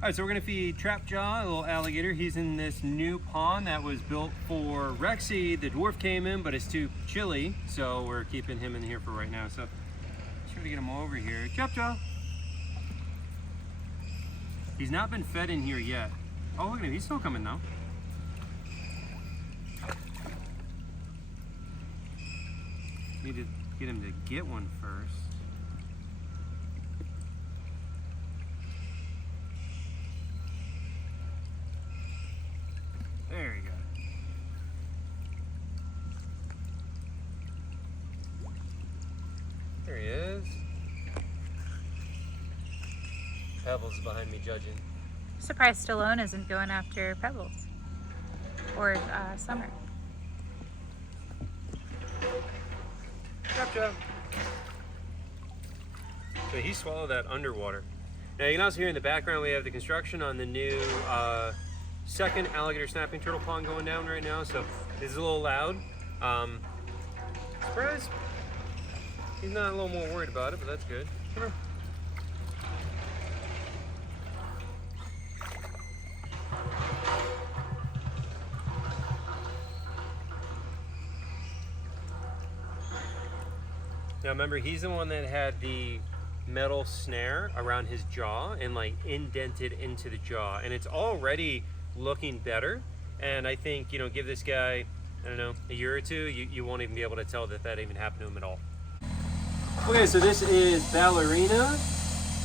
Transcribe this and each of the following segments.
Alright, so we're gonna feed Trapjaw, a little alligator. He's in this new pond that was built for Rexy. The dwarf came in, but it's too chilly, so we're keeping him in here for right now. So let's try to get him over here. Trapjaw! He's not been fed in here yet. Oh, look at him, he's still coming though. Need to get him to get one first. There you go. There he is. Pebbles is behind me judging. Surprised Stallone isn't going after Pebbles or Summer. Trapjaw. So he swallowed that underwater. Now you can also hear in the background we have the construction on the new second alligator snapping turtle pond going down right now, so it's a little loud. Surprise! He's not a little more worried about it, but that's good. Come here. Now remember, he's the one that had the metal snare around his jaw and like indented into the jaw, and it's already looking better. And I think, you know, give this guy, I don't know, a year or two, you won't even be able to tell that even happened to him at all. Okay, so this is Ballerina,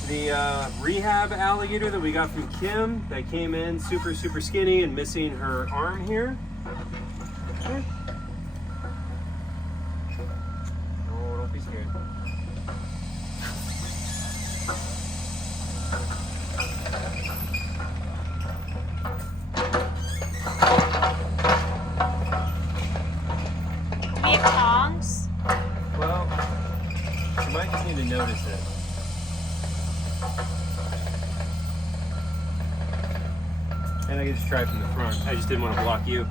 the rehab alligator that we got from Kim that came in super skinny and missing her arm here. Okay. Oh, don't be scared. We have tongs. Well, you might just need to notice it. And I can just try from the front. I just didn't want to block you.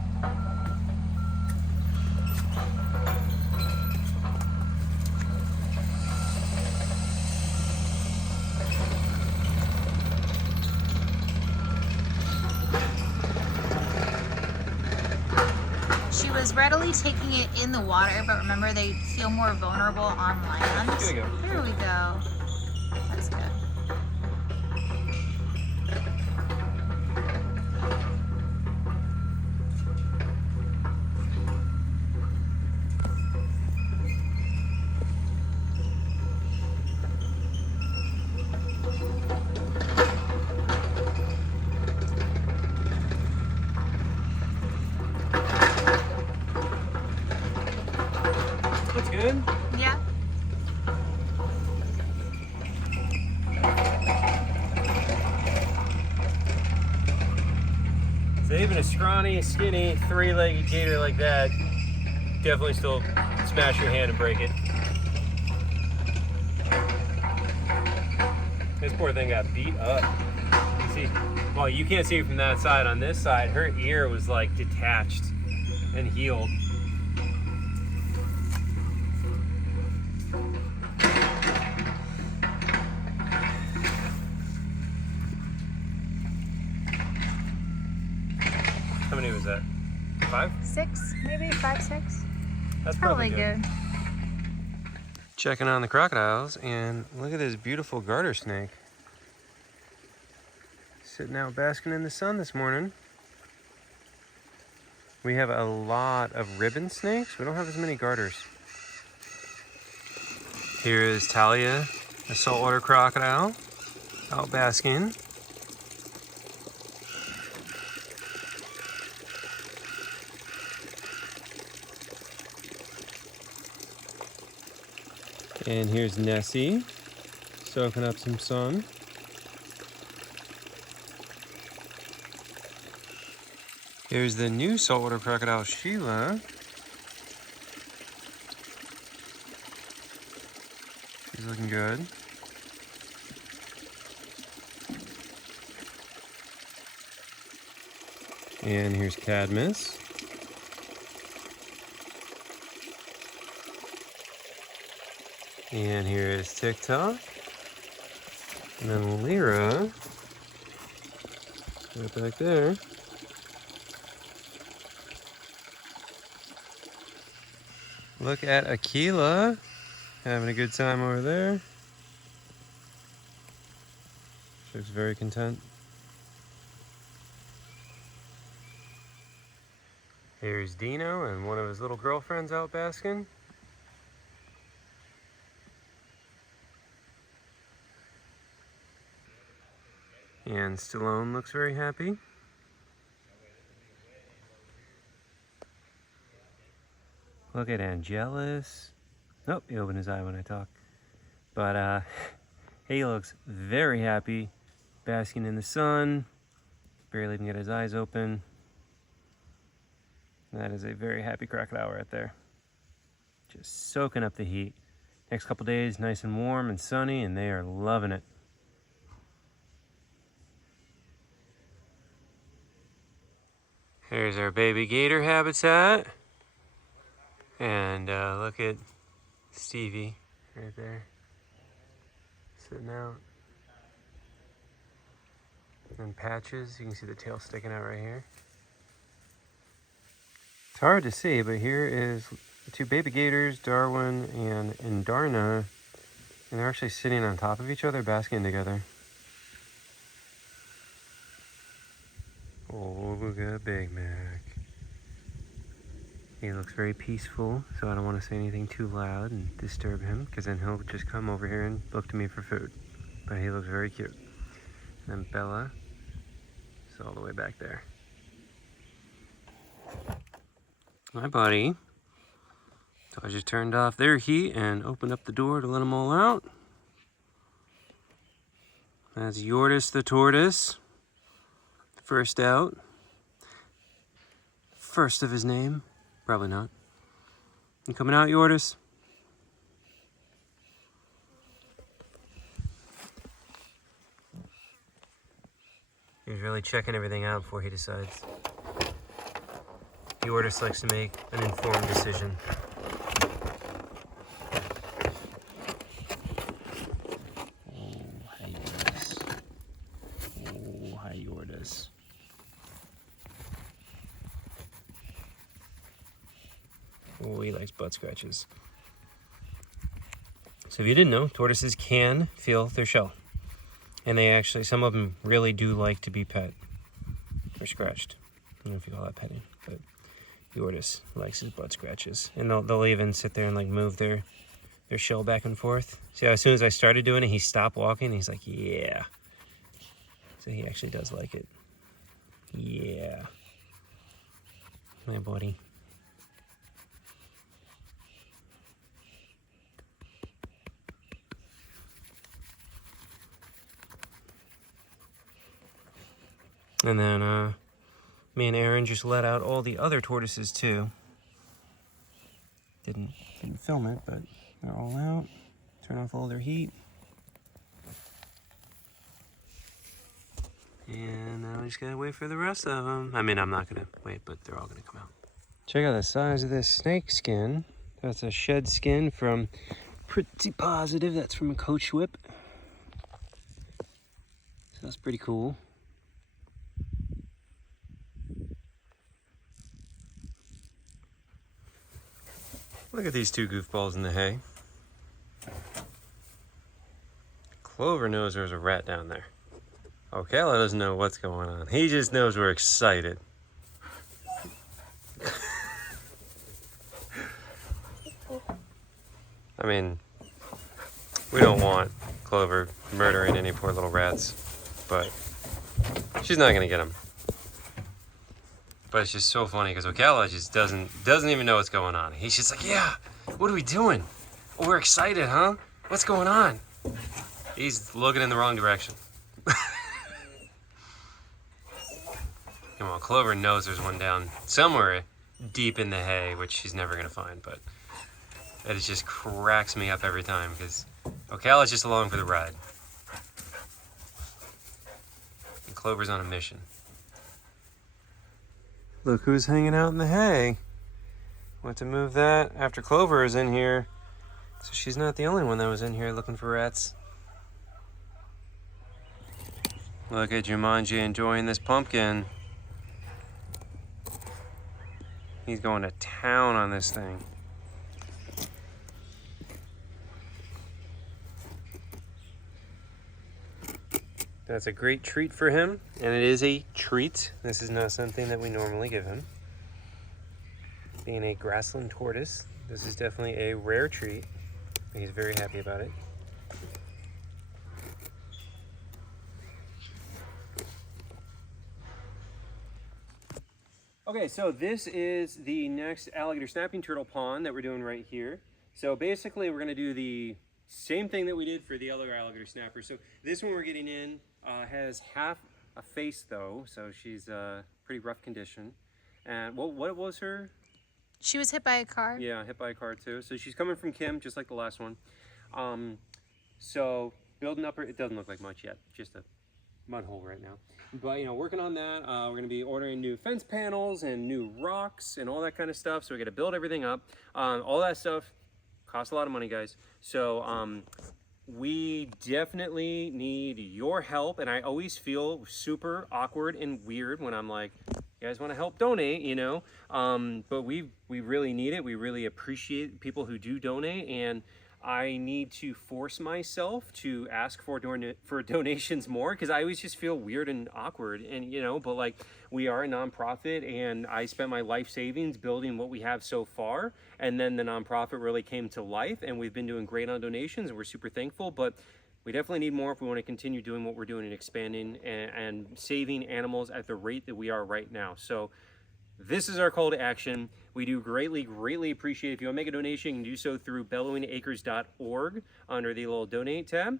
She was readily taking it in the water, but remember they feel more vulnerable on land. Here we go. There we go. That's good. That's good. Yeah. So even a scrawny, skinny, three-legged gator like that, definitely still smash your hand and break it. This poor thing got beat up. You see, well, you can't see it from that side. On this side, her ear was like detached and healed. How many was that? 5? 6, maybe 5, 6. That's Probably good. Checking on the crocodiles, and look at this beautiful garter snake. Sitting out basking in the sun this morning. We have a lot of ribbon snakes. We don't have as many garters. Here is Talia, a saltwater crocodile, out basking. And here's Nessie, soaking up some sun. Here's the new saltwater crocodile, Sheila. She's looking good. And here's Cadmus. And here is TikTok. And then Lyra. Right back there. Look at Aquila having a good time over there. She looks very content. Here's Dino and one of his little girlfriends out basking. And Stallone looks very happy. Look at Angelus. Nope, he opened his eye when I talk. But he looks very happy, basking in the sun. Barely even get his eyes open. That is a very happy crocodile right there. Just soaking up the heat. Next couple days, nice and warm and sunny, and they are loving it. There's our baby gator habitat. And look at Stevie right there, sitting out. And Patches, you can see the tail sticking out right here. It's hard to see, but here is the two baby gators, Darwin and Indarna, and they're actually sitting on top of each other, basking together. Oh, look at Big Mac. He looks very peaceful, so I don't want to say anything too loud and disturb him, because then he'll just come over here and look to me for food. But he looks very cute. And then Bella is all the way back there. Hi, buddy. So I just turned off their heat and opened up the door to let them all out. That's Yortis the tortoise. First out. First of his name. Probably not. You coming out, Yortis? He's really checking everything out before he decides. Yortis likes to make an informed decision. Oh, hi, Yortis. Oh, hi, Yortis. Oh, he likes butt scratches. So if you didn't know, tortoises can feel their shell. And they actually, some of them really do like to be pet or scratched. I don't know if you call that petting, but Yortis likes his butt scratches. And they'll even sit there and like move their shell back and forth. See, as soon as I started doing it, he stopped walking. He's like, yeah. So he actually does like it. Yeah. My buddy. And then me and Aaron just let out all the other tortoises too. Didn't film it, but they're all out. Turn off all their heat. And now we just gotta wait for the rest of them. I mean, I'm not gonna wait, but they're all gonna come out. Check out the size of this snake skin. That's a shed skin from, pretty positive that's from a coach whip. So that's pretty cool. Look at these two goofballs in the hay. Clover knows there's a rat down there. Ocala doesn't know what's going on. He just knows we're excited. I mean, we don't want Clover murdering any poor little rats, but she's not gonna get them. But it's just so funny because Ocala just doesn't even know what's going on. He's just like, yeah, what are we doing? Oh, we're excited, huh? What's going on? He's looking in the wrong direction. Come on, Clover knows there's one down somewhere deep in the hay, which she's never gonna find, but it just cracks me up every time because Ocala's just along for the ride. And Clover's on a mission. Look who's hanging out in the hay. Went to move that after Clover is in here. So she's not the only one that was in here looking for rats. Look at Jumanji enjoying this pumpkin. He's going to town on this thing. That's a great treat for him, and it is a treat. This is not something that we normally give him. Being a grassland tortoise, this is definitely a rare treat. He's very happy about it. Okay, so this is the next alligator snapping turtle pond that we're doing right here. So basically we're gonna do the same thing that we did for the other alligator snapper. So this one we're getting in has half a face though, so she's pretty rough condition. And what was her? She was hit by a car. Yeah, hit by a car too. So she's coming from Kim, just like the last one. So building up her, it doesn't look like much yet, just a mud hole right now. But you know, working on that, we're gonna be ordering new fence panels and new rocks and all that kind of stuff. So we gotta build everything up. All that stuff costs a lot of money, guys. So we definitely need your help, and I always feel super awkward and weird when I'm like, you guys want to help donate, you know, but we really need it. We really appreciate people who do donate, and I need to force myself to ask for donations more, because I always just feel weird and awkward, and you know, but like, we are a nonprofit, and I spent my life savings building what we have so far, and then the nonprofit really came to life, and we've been doing great on donations, and we're super thankful. But we definitely need more if we want to continue doing what we're doing and expanding and saving animals at the rate that we are right now. So this is our call to action. We do greatly appreciate if you want to make a donation. You can do so through bellowingacres.org under the little donate tab.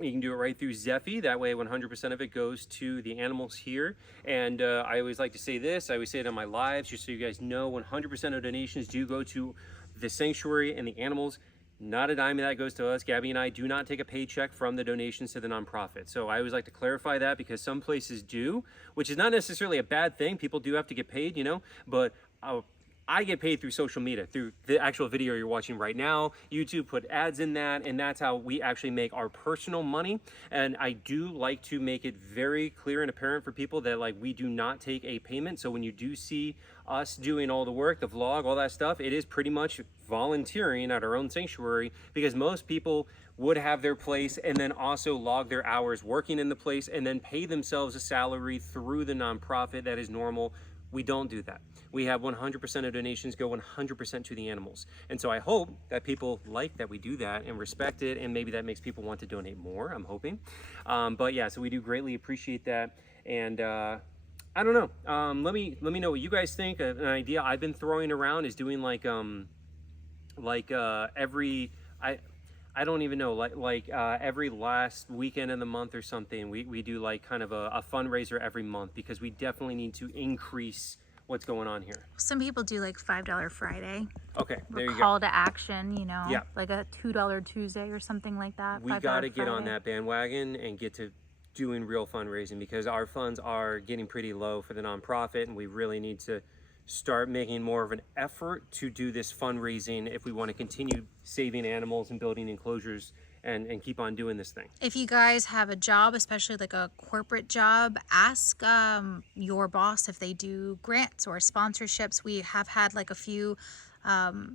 You can do it right through Zephy. That way 100% of it goes to the animals here. And I always like to say this, I always say it on my lives, just so you guys know, 100% of donations do go to the sanctuary and the animals. Not a dime of that goes to us. Gabby and I do not take a paycheck from the donations to the nonprofit. So I always like to clarify that, because some places do, which is not necessarily a bad thing. People do have to get paid, you know, but I get paid through social media, through the actual video you're watching right now. YouTube put ads in that, and that's how we actually make our personal money. And I do like to make it very clear and apparent for people that like, we do not take a payment. So when you do see us doing all the work, the vlog, all that stuff, it is pretty much volunteering at our own sanctuary, because most people would have their place and then also log their hours working in the place and then pay themselves a salary through the nonprofit. That is normal. We don't do that. We have 100% of donations go 100% to the animals. And so I hope that people like that we do that and respect it, and maybe that makes people want to donate more, I'm hoping. But yeah, so we do greatly appreciate that. And I don't know, let me know what you guys think. An idea I've been throwing around is doing I don't even know, every last weekend of the month or something, we do like kind of a fundraiser every month, because we definitely need to increase what's going on here. Some people do like $5 Friday. Okay, there you go. Call to action, you know, yeah, like a $2 Tuesday or something like that. We got to get on that bandwagon and get to doing real fundraising, because our funds are getting pretty low for the nonprofit, and we really need to start making more of an effort to do this fundraising if we want to continue saving animals and building enclosures and keep on doing this thing. If you guys have a job, especially like a corporate job, ask your boss if they do grants or sponsorships. We have had like a few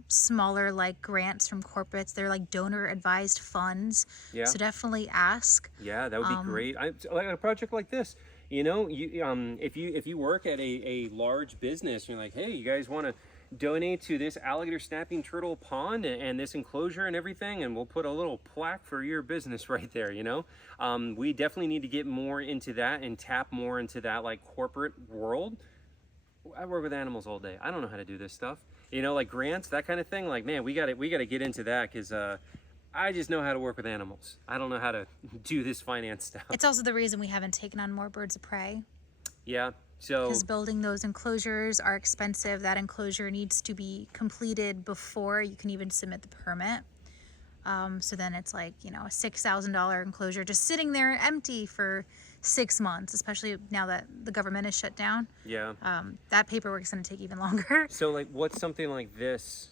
smaller like grants from corporates. They're like donor advised funds. Yeah. So definitely ask. Yeah, that would be great. Like a project like this, you know, if you work at a large business, you're like, hey, you guys want to donate to this alligator snapping turtle pond and this enclosure and everything, and we'll put a little plaque for your business right there, you know. We definitely need to get more into that and tap more into that like corporate world. I work with animals all day. I don't know how to do this stuff, you know, like grants, that kind of thing. Like, man, we got to get into that, because I just know how to work with animals. I don't know how to do this finance stuff. It's also the reason we haven't taken on more birds of prey. Yeah. So, because building those enclosures are expensive. That enclosure needs to be completed before you can even submit the permit. So then it's like, you know, a $6,000 enclosure just sitting there empty for 6 months, especially now that the government is shut down. Yeah. That paperwork's going to take even longer. So like, what's something like this?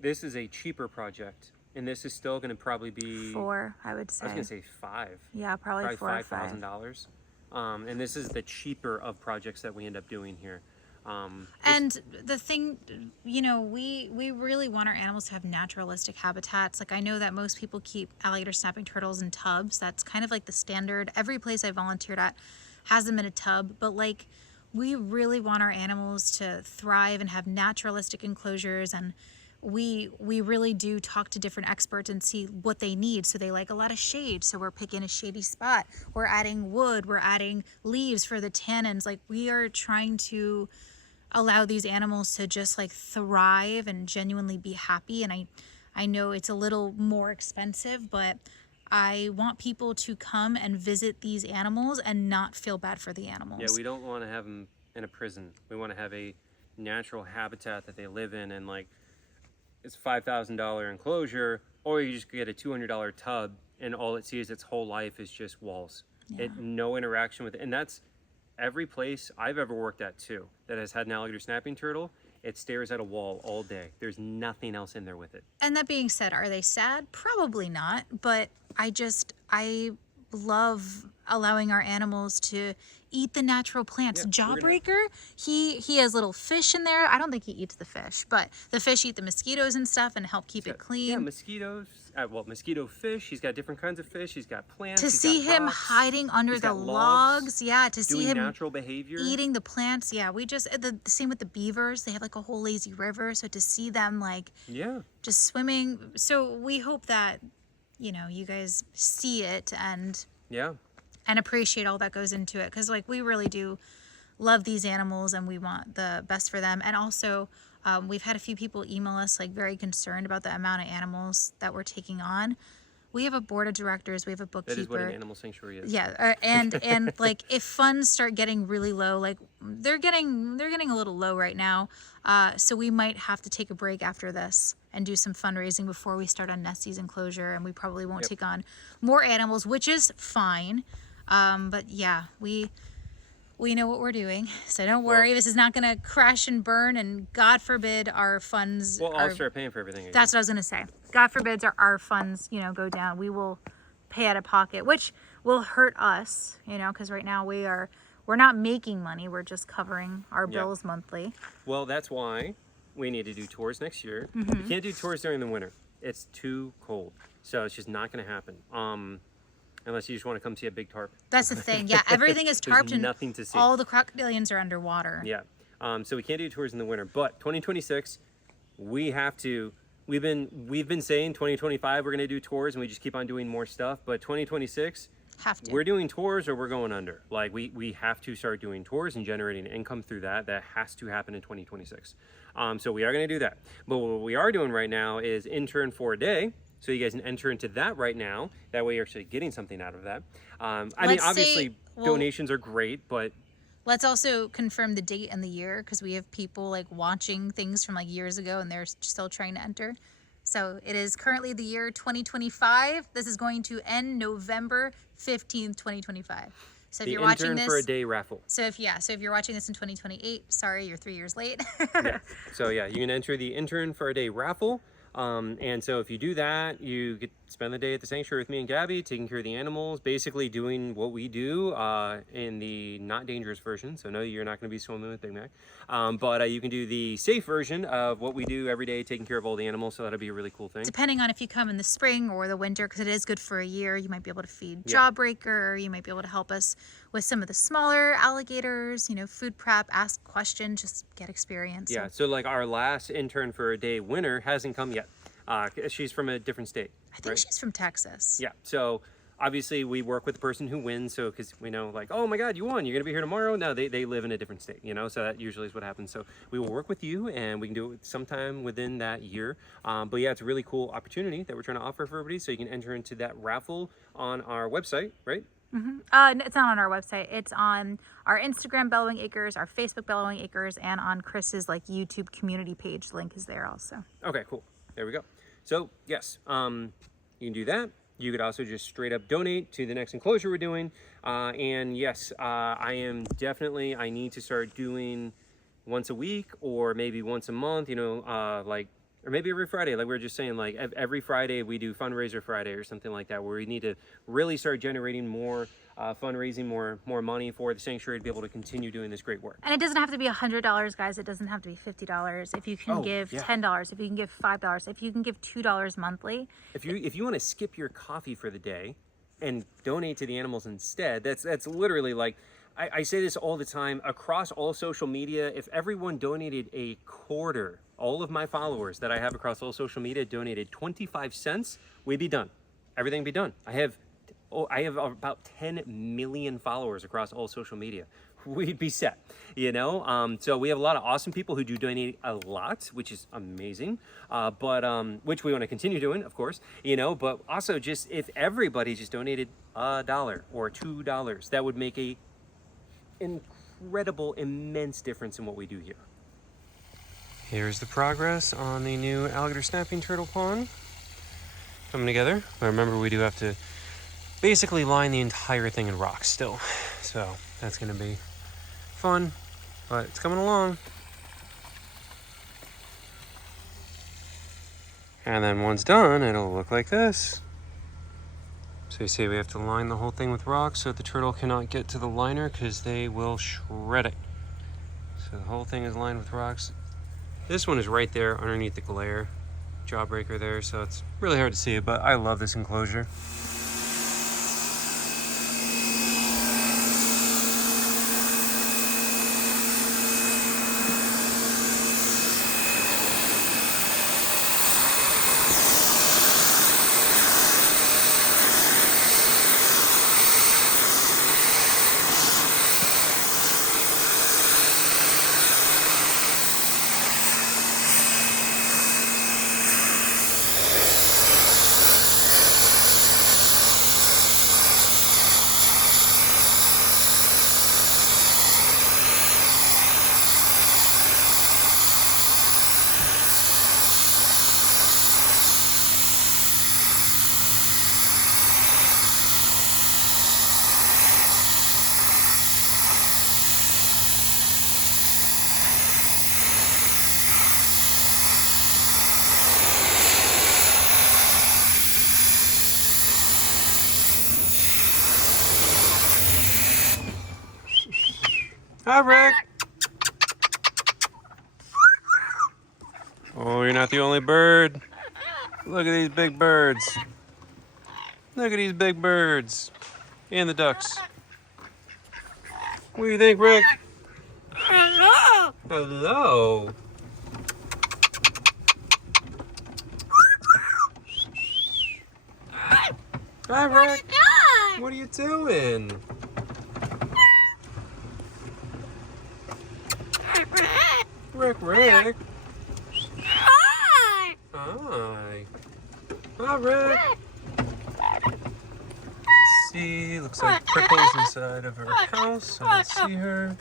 This is a cheaper project, and this is still going to probably be 4, I would say. I was going to say 5. Yeah, probably $4 or $5. $5,000. And this is the cheaper of projects that we end up doing here. And the thing, you know, we really want our animals to have naturalistic habitats. Like I know that most people keep alligator snapping turtles in tubs. That's kind of like the standard. Every place I volunteered at has them in a tub. But like we really want our animals to thrive and have naturalistic enclosures. And we really do talk to different experts and see what they need. So they like a lot of shade. So we're picking a shady spot. We're adding wood. We're adding leaves for the tannins. Like we are trying to allow these animals to just like thrive and genuinely be happy. And I know it's a little more expensive, but I want people to come and visit these animals and not feel bad for the animals. Yeah, we don't want to have them in a prison. We want to have a natural habitat that they live in, and like it's $5,000 enclosure, or you just get a $200 tub and all it sees its whole life is just walls. Yeah. No interaction with it. And that's every place I've ever worked at too that has had an alligator snapping turtle. It stares at a wall all day. There's nothing else in there with it. And that being said, are they sad? Probably not. But I love allowing our animals to eat the natural plants. Yeah, Jawbreaker, he has little fish in there. I don't think he eats the fish, but the fish eat the mosquitoes and stuff and help keep it clean. Yeah, mosquitoes. Well, mosquito fish. He's got different kinds of fish. He's got plants. To see him hiding under the logs, yeah, to see him natural behavior, eating the plants, yeah. We just the same with the beavers. They have like a whole lazy river, so to see them like just swimming. So we hope that you guys see it and appreciate all that goes into it, because like we really do love these animals and we want the best for them. And also we've had a few people email us like very concerned about the amount of animals that we're taking on. We have a board of directors, we have a bookkeeper. That is what an animal sanctuary is. Yeah, and like if funds start getting really low, like they're getting a little low right now, so we might have to take a break after this and do some fundraising before we start on Nestie's enclosure, and we probably won't take on more animals, which is fine. But yeah, we know what we're doing, so don't worry. This is not going to crash and burn, and God forbid our funds. Well, I'll start paying for everything again. That's what I was going to say. God forbids our funds, go down. We will pay out of pocket, which will hurt us, because right now we're not making money. We're just covering our bills monthly. Well, that's why we need to do tours next year. We can't do tours during the winter. It's too cold, so it's just not going to happen. Unless you just want to come see a big tarp. That's the thing. Yeah, everything is tarped and nothing to see. All the crocodilians are underwater. Yeah. So we can't do tours in the winter. But 2026, we have to. We've been saying 2025 we're going to do tours, and we just keep on doing more stuff. But 2026, we're doing tours or we're going under. Like we have to start doing tours and generating income through that. That has to happen in 2026. So we are going to do that. But what we are doing right now is intern for a day. So you guys can enter into that right now. That way you're actually getting something out of that. I mean, obviously donations are great, but let's also confirm the date and the year, because we have people like watching things from like years ago and they're still trying to enter. So it is currently the year 2025. This is going to end November 15th, 2025. So if you're watching this, for a day raffle. So if you're watching this in 2028, sorry, you're 3 years late. So yeah, you can enter the intern for a day raffle. And so if you do that, you get spend the day at the sanctuary with me and Gabby, taking care of the animals, basically doing what we do in the not dangerous version. So no, you're not going to be swimming with Big Mac. But you can do the safe version of what we do every day, taking care of all the animals. So that'll be a really cool thing. Depending on if you come in the spring or the winter, because it is good for a year, you might be able to feed Jawbreaker, or you might be able to help us with some of the smaller alligators, food prep, ask questions, just get experience. Yeah, so like our last intern for a day winner hasn't come yet. She's from a different state. I think she's from Texas. Yeah, so obviously we work with the person who wins, so because we know like, oh my God, you won, you're gonna be here tomorrow. No, they live in a different state, so that usually is what happens. So we will work with you, and we can do it sometime within that year. But yeah, it's a really cool opportunity that we're trying to offer for everybody, so you can enter into that raffle on our website, right? It's not on our website. It's on our Instagram, Bellowing Acres, our Facebook, Bellowing Acres, and on Chris's like YouTube community page. Link is there also. Okay, cool. There we go. So yes, you can do that. You could also just straight up donate to the next enclosure we're doing. And yes, I need to start doing once a week or maybe once a month, like or maybe every Friday, like we were just saying, like every Friday we do fundraiser Friday or something like that, where we need to really start generating more fundraising, more money for the sanctuary to be able to continue doing this great work. And it doesn't have to be $100, guys. It doesn't have to be $50. If you can give $10, if you can give $5, if you can give $2 monthly. If you want to skip your coffee for the day and donate to the animals instead, that's literally like, I say this all the time across all social media. If everyone donated a quarter, all of my followers that I have across all social media donated 25 cents, we'd be done. Everything would be done. I have about 10 million followers across all social media. We'd be set, you know? So we have a lot of awesome people who do donate a lot, which is amazing, which we want to continue doing, of course, you know, but also just if everybody just donated $1 or $2, that would make a incredible, immense difference in what we do here. Here's the progress on the new alligator snapping turtle pond coming together. But remember, we do have to basically line the entire thing in rocks still, so that's gonna be fun, but it's coming along. And then once done, it'll look like this. So you see we have to line the whole thing with rocks so the turtle cannot get to the liner because they will shred it. So the whole thing is lined with rocks. This one is right there underneath the glare jawbreaker there, so it's really hard to see it, but I love this enclosure. Hi, Rick. Oh, you're not the only bird. Look at these big birds. Look at these big birds. And the ducks. What do you think, Rick? Hello. Hello. Hi, Rick. What are you doing? Rick. Hi. Hi. Hi, Rick. Let's see, looks like Prickle's inside of her house, so let's see her.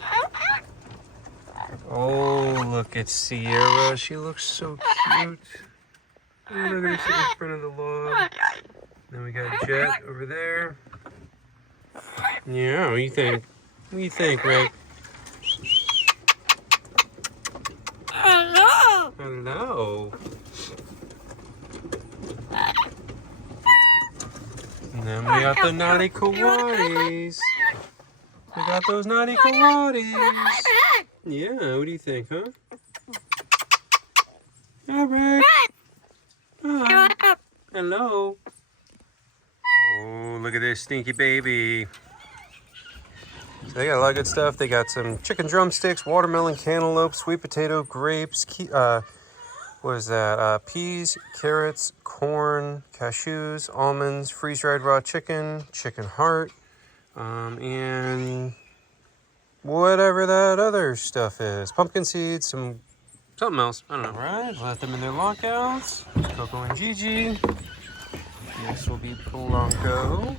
Oh, look at Sierra. She looks so cute. Oh, look at her sitting in front of the log. Then we got Jet over there. Yeah, what do you think? What do you think, Rick? Hello. And then we got the naughty kawatis. We got those naughty kawatis. Yeah, what do you think, huh? Hi, Rick. Hi. Hello. Oh, look at this stinky baby. So they got a lot of good stuff. They got some chicken drumsticks, watermelon, cantaloupe, sweet potato, grapes, what is that? Peas, carrots, corn, cashews, almonds, freeze-dried raw chicken, chicken heart, and whatever that other stuff is. Pumpkin seeds, something else. I don't know. All right, let them in their lockouts. Coco and Gigi. This will be Polanco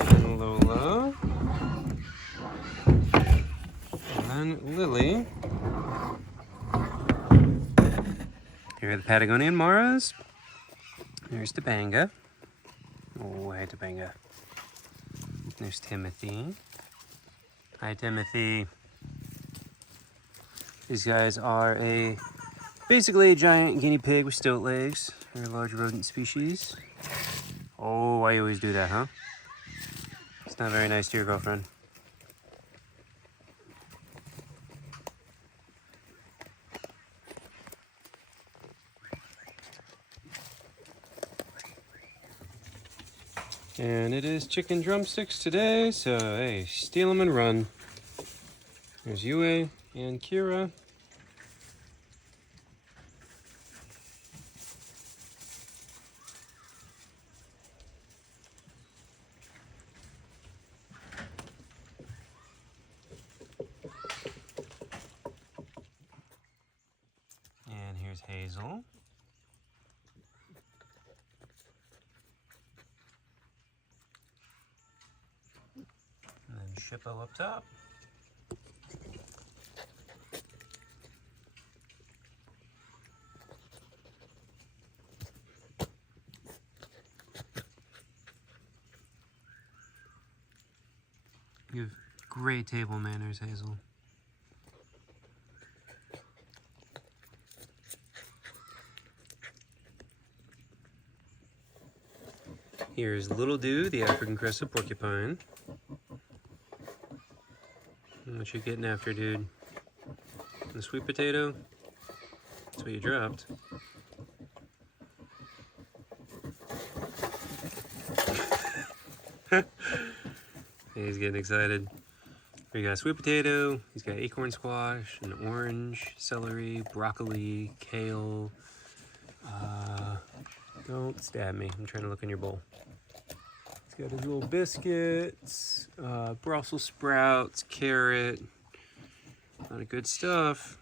and Lola. And then Lily. Here are the Patagonian Maras. There's Topanga. Oh, hi, Topanga. There's Timothy. Hi, Timothy. These guys are a Basically a giant guinea pig with stilt legs. Very large rodent species. Oh, I always do that, huh? It's not very nice to your girlfriend. And it is chicken drumsticks today, so hey, steal them and run. There's Yue and Kira. And here's Hazel. And then Shippo up top. You have great table manners, Hazel. Here's Little Dew, the African crested porcupine. What you getting after, dude? The sweet potato? That's what you dropped. He's getting excited. We got sweet potato, he's got acorn squash, an orange, celery, broccoli, kale. Don't stab me, I'm trying to look in your bowl. He's got his little biscuits, Brussels sprouts, carrot, a lot of good stuff.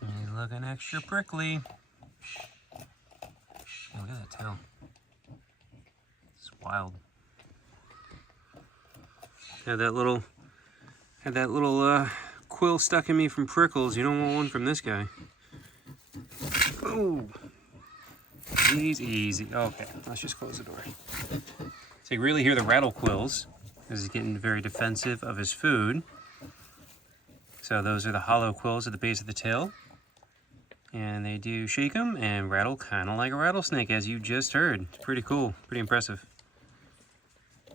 He's looking extra prickly. Oh, look at that tail. It's wild. Had that little quill stuck in me from prickles. You don't want one from this guy. Oh, easy. Okay, let's just close the door. So you really hear the rattle quills because he's getting very defensive of his food. So those are the hollow quills at the base of the tail. And they do shake them and rattle kind of like a rattlesnake, as you just heard. It's pretty cool, pretty impressive.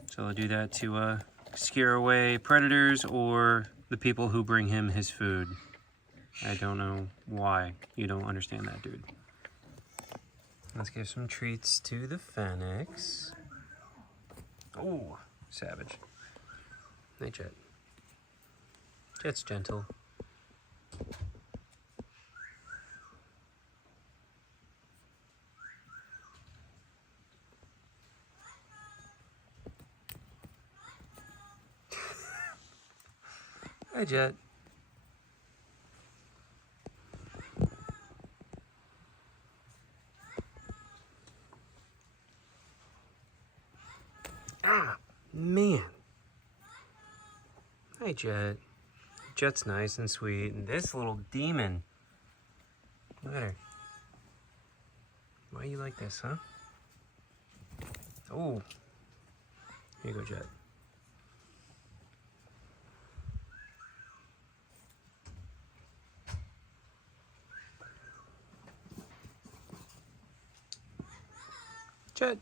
So they'll do that to scare away predators or the people who bring him his food. I don't know why you don't understand that, dude. Let's give some treats to the Phoenix. Oh, savage. Hey, Jet. Jet's gentle. Hi, Jet. Ah, man. Hi, Jet. Jet's nice and sweet, and this little demon. Look at her. Why you like this, huh? Oh. Here you go, Jet. Jet.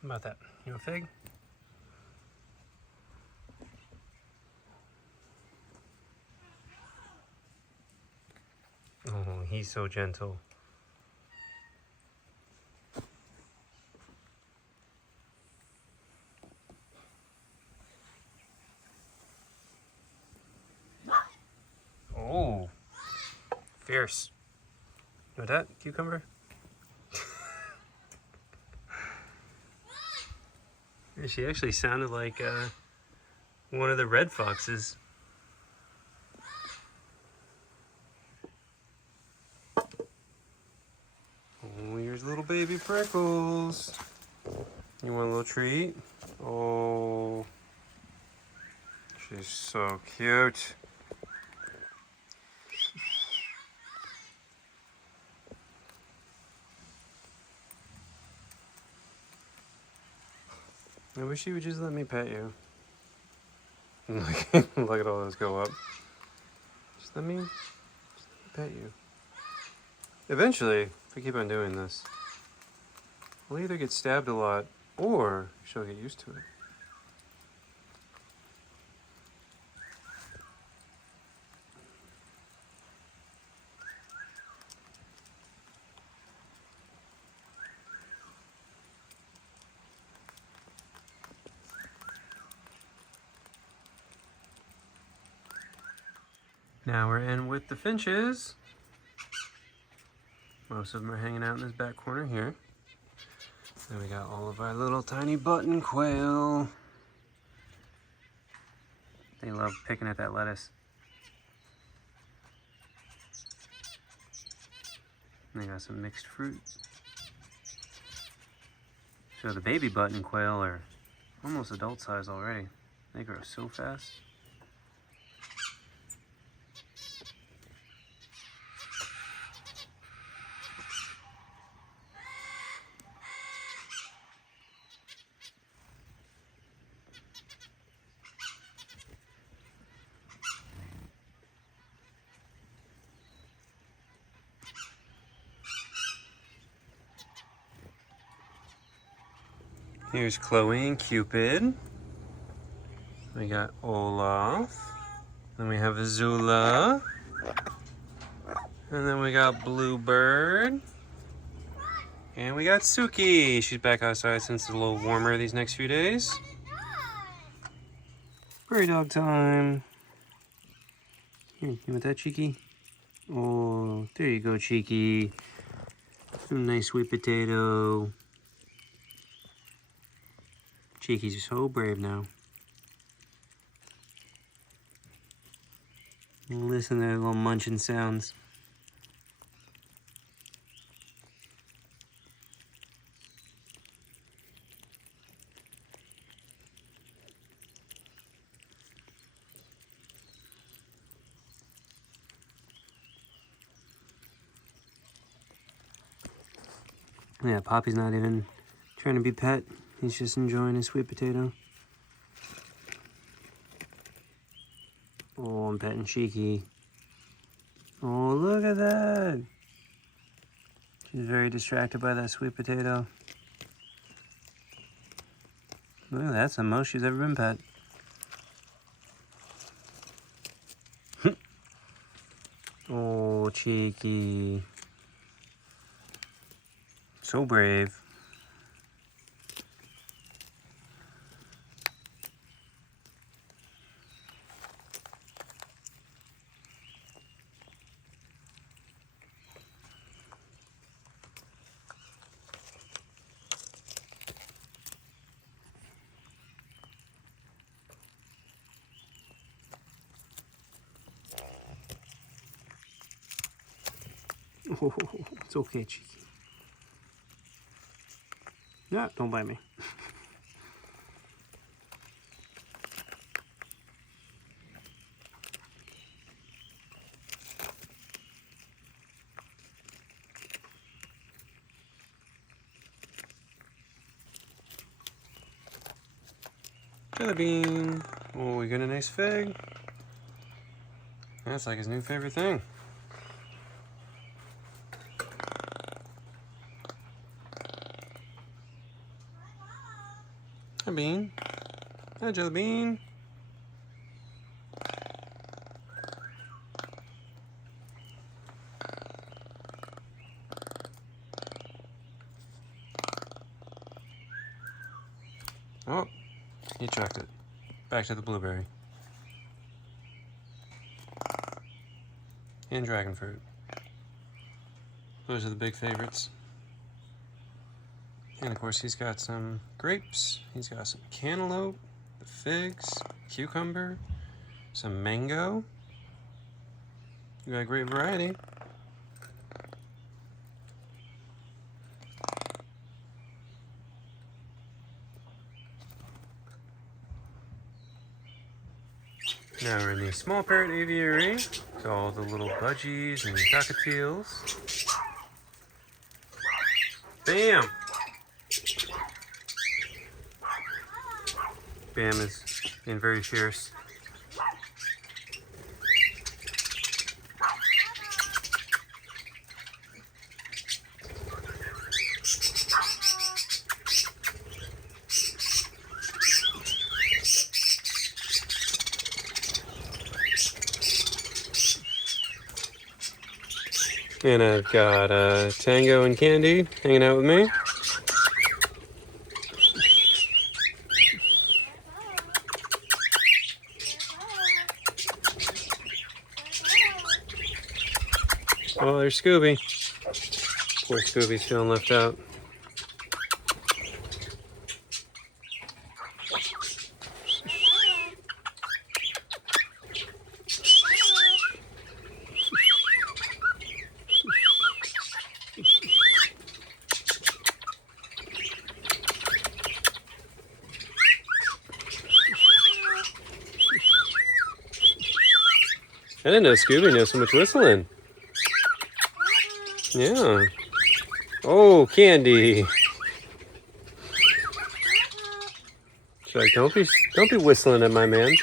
How about that? You want a fig? Oh, he's so gentle. Oh, fierce. You want that, cucumber? Yeah, she actually sounded like one of the red foxes. Oh, here's little baby Prickles. You want a little treat? Oh, she's so cute. I wish you would just let me pet you. Look at all those go up. Just let me pet you. Eventually, if we keep on doing this, we'll either get stabbed a lot or she'll get used to it. Now we're in with the finches. Most of them are hanging out in this back corner here. Then we got all of our little tiny button quail. They love picking at that lettuce. And they got some mixed fruit. So the baby button quail are almost adult size already. They grow so fast. Here's Chloe and Cupid. We got Olaf. Then we have Azula. And then we got Bluebird. And we got Suki. She's back outside since it's a little warmer these next few days. Prairie dog time. Here, you want that, Cheeky? Oh, there you go, Cheeky. Nice sweet potato. Cheeky's so brave now. Listen to their little munching sounds. Yeah, Poppy's not even trying to be pet. He's just enjoying his sweet potato. Oh, I'm petting Cheeky. Oh, look at that. She's very distracted by that sweet potato. Look at that, that's the most she's ever been pet. Oh, Cheeky. So brave. Oh, it's okay, Cheeky. No, don't bite me. Jelly bean. Oh, we got a nice fig. That's like his new favorite thing. Hi, Bean. Hi, Jelly Bean. Oh, he chucked it. Back to the blueberry. and dragon fruit. Those are the big favorites. And of course he's got some grapes, he's got some cantaloupe, the figs, cucumber, some mango. You got a great variety. Now we're in the small parrot aviary. With all the little budgies and cockatiels. Bam! Bam is being very fierce. And I've got Tango and Candy hanging out with me. Oh, there's Scooby. Poor Scooby's feeling left out. I didn't know Scooby knows so much whistling. Yeah. Oh, Candy. She's like, don't be whistling at my man.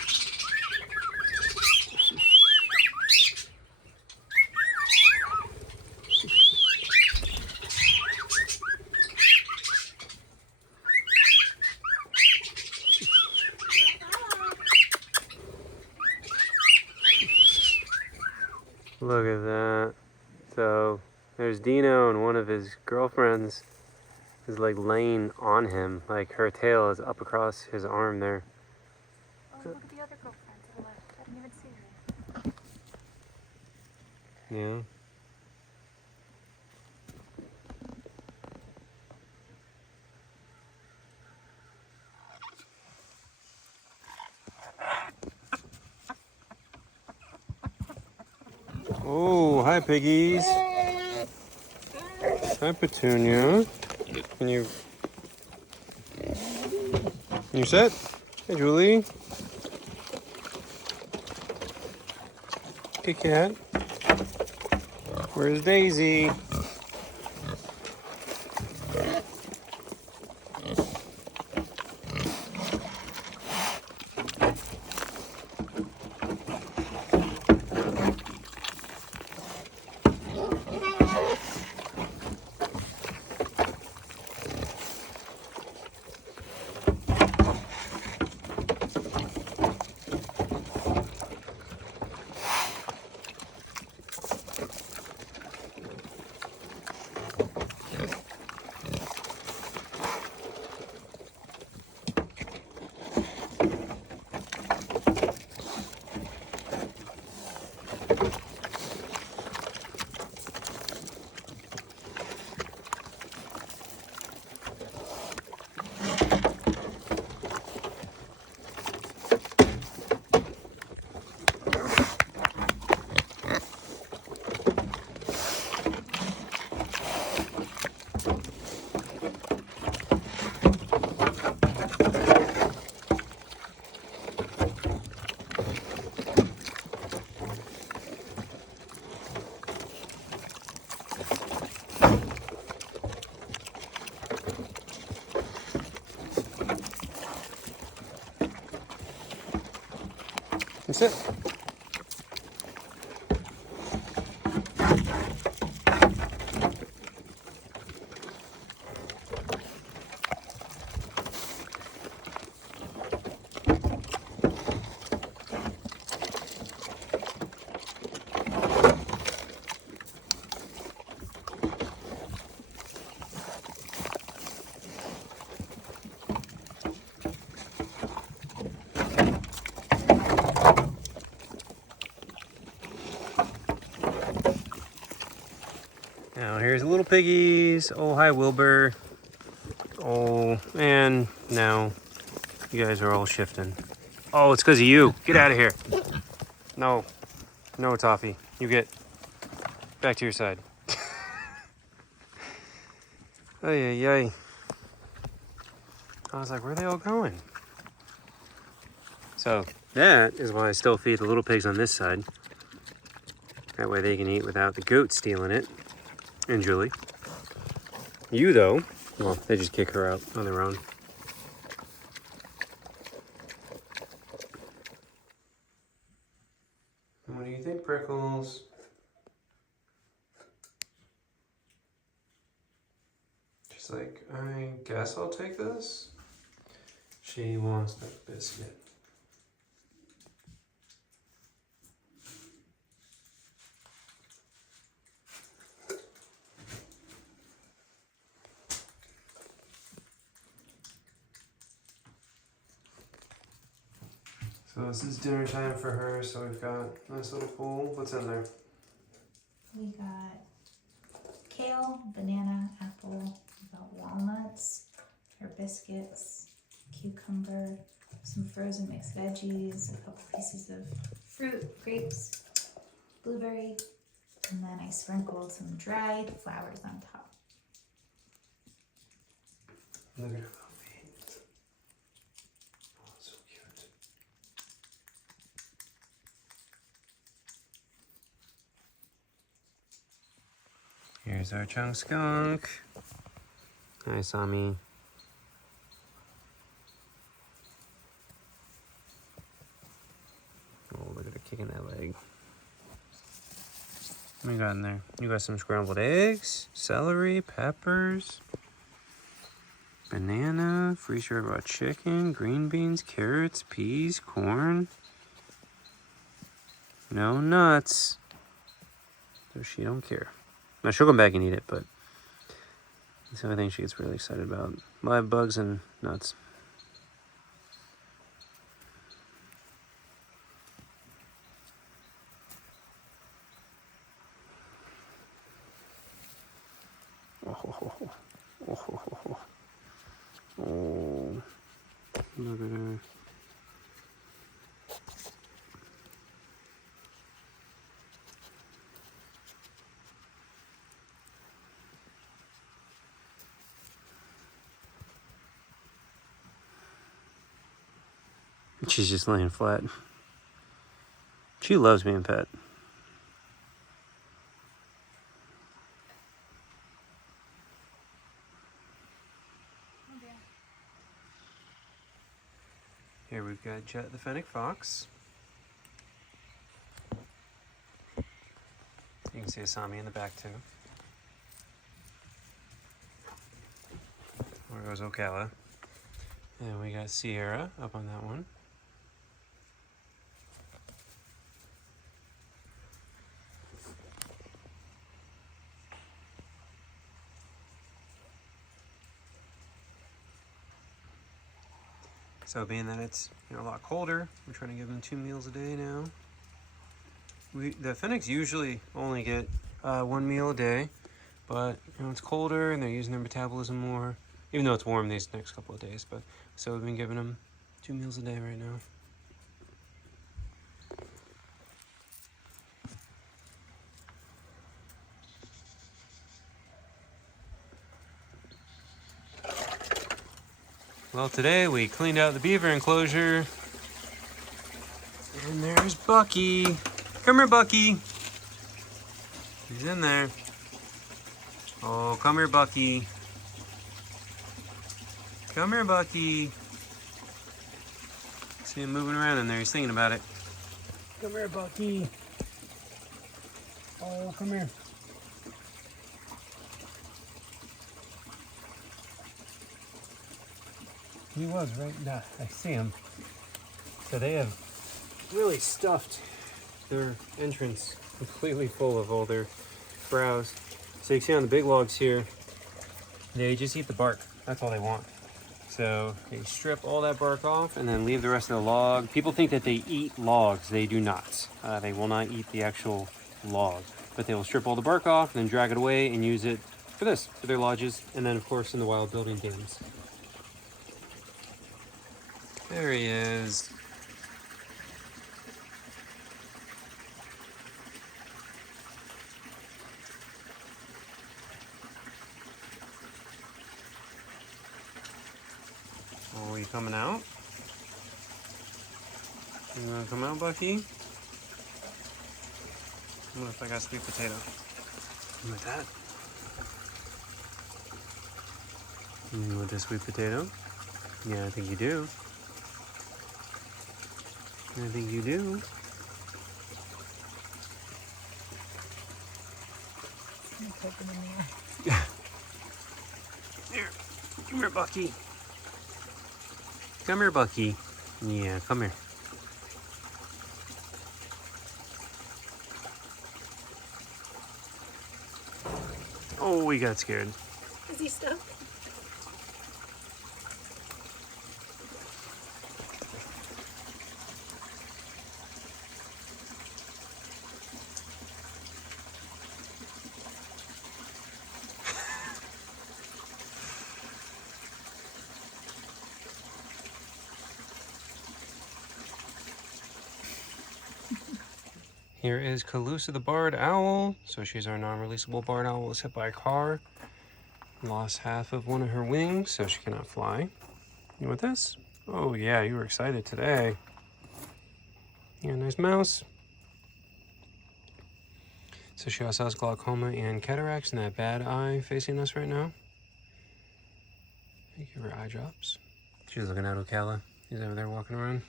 Look at that. So there's Dino, and one of his girlfriends is like laying on him. Like her tail is up across his arm there. Oh, look at the other girlfriend to the left. I didn't even see her. Yeah. Oh, hi piggies. Hi Petunia. Can you set? Hey Julie. Hey cat. Where's Daisy? That's it. Now here's the little piggies. Oh, hi Wilbur. Oh, and now you guys are all shifting. Oh, it's because of you. Get out of here. No. No, Toffee. You get back to your side. Ay, ay, ay. I was like, where are they all going? So that is why I still feed the little pigs on this side. That way they can eat without the goat stealing it. And Julie. You, though, well, they just kick her out on their own. What do you think, Prickles? She's like, I guess I'll take this. She wants that biscuit. So this is dinner time for her, so we've got a nice little bowl. What's in there? We got kale, banana, apple, we got walnuts, her biscuits, cucumber, some frozen mixed veggies, a couple pieces of fruit, grapes, blueberry, and then I sprinkled some dried flowers on top. Look at her little feet. Oh, so cute. Here's our chunk skunk. Hi, Sammy. Oh, look at her kicking that leg. What you got in there? You got some scrambled eggs, celery, peppers, banana, free-sugar raw chicken, green beans, carrots, peas, corn. No nuts. So she don't care. Now she'll come back and eat it, but that's the only thing she gets really excited about. Live bugs and nuts. Oh, look at her. She's just laying flat. She loves being pet. Here we've got Jet the fennec fox. You can see Asami in the back too. There goes Ocala. And we got Sierra up on that one. So being that it's a lot colder, we're trying to give them 2 meals a day now. The fennecs usually only get 1 meal a day, but it's colder and they're using their metabolism more, even though it's warm these next couple of days. But so we've been giving them 2 meals a day right now. Well, today we cleaned out the beaver enclosure. And there's Bucky. Come here, Bucky. He's in there. Oh, come here, Bucky. Come here, Bucky. See him moving around in there. He's thinking about it. Come here, Bucky. Oh, come here. He was right now. I see him. So they have really stuffed their entrance completely full of all their browse. So you can see on the big logs here, they just eat the bark. That's all they want. So they strip all that bark off and then leave the rest of the log. People think that they eat logs. They do not. They will not eat the actual log. but they will strip all the bark off and then drag it away and use it for this, for their lodges, and then of course in the wild building dams. There he is. Oh, you coming out? You wanna come out, Bucky? What if I got sweet potato? You want that? You want this sweet potato? Yeah, I think you do. I think you do. Poke him in the ear. Here, come here, Bucky. Come here, Bucky. Yeah, come here. Oh, we got scared. Is he stuck? Here is Calusa the barred owl. So she's our non-releasable barred owl. Was hit by a car. Lost half of one of her wings, so she cannot fly. You want this? Oh yeah, you were excited today. Yeah, nice mouse. So she also has glaucoma and cataracts and that bad eye facing us right now. Give her eye drops. She's looking at Ocala. He's over there walking around.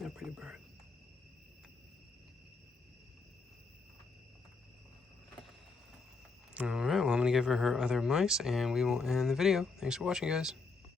Yeah, pretty bird. All right, well, I'm gonna give her her other mice and we will end the video. Thanks for watching, guys.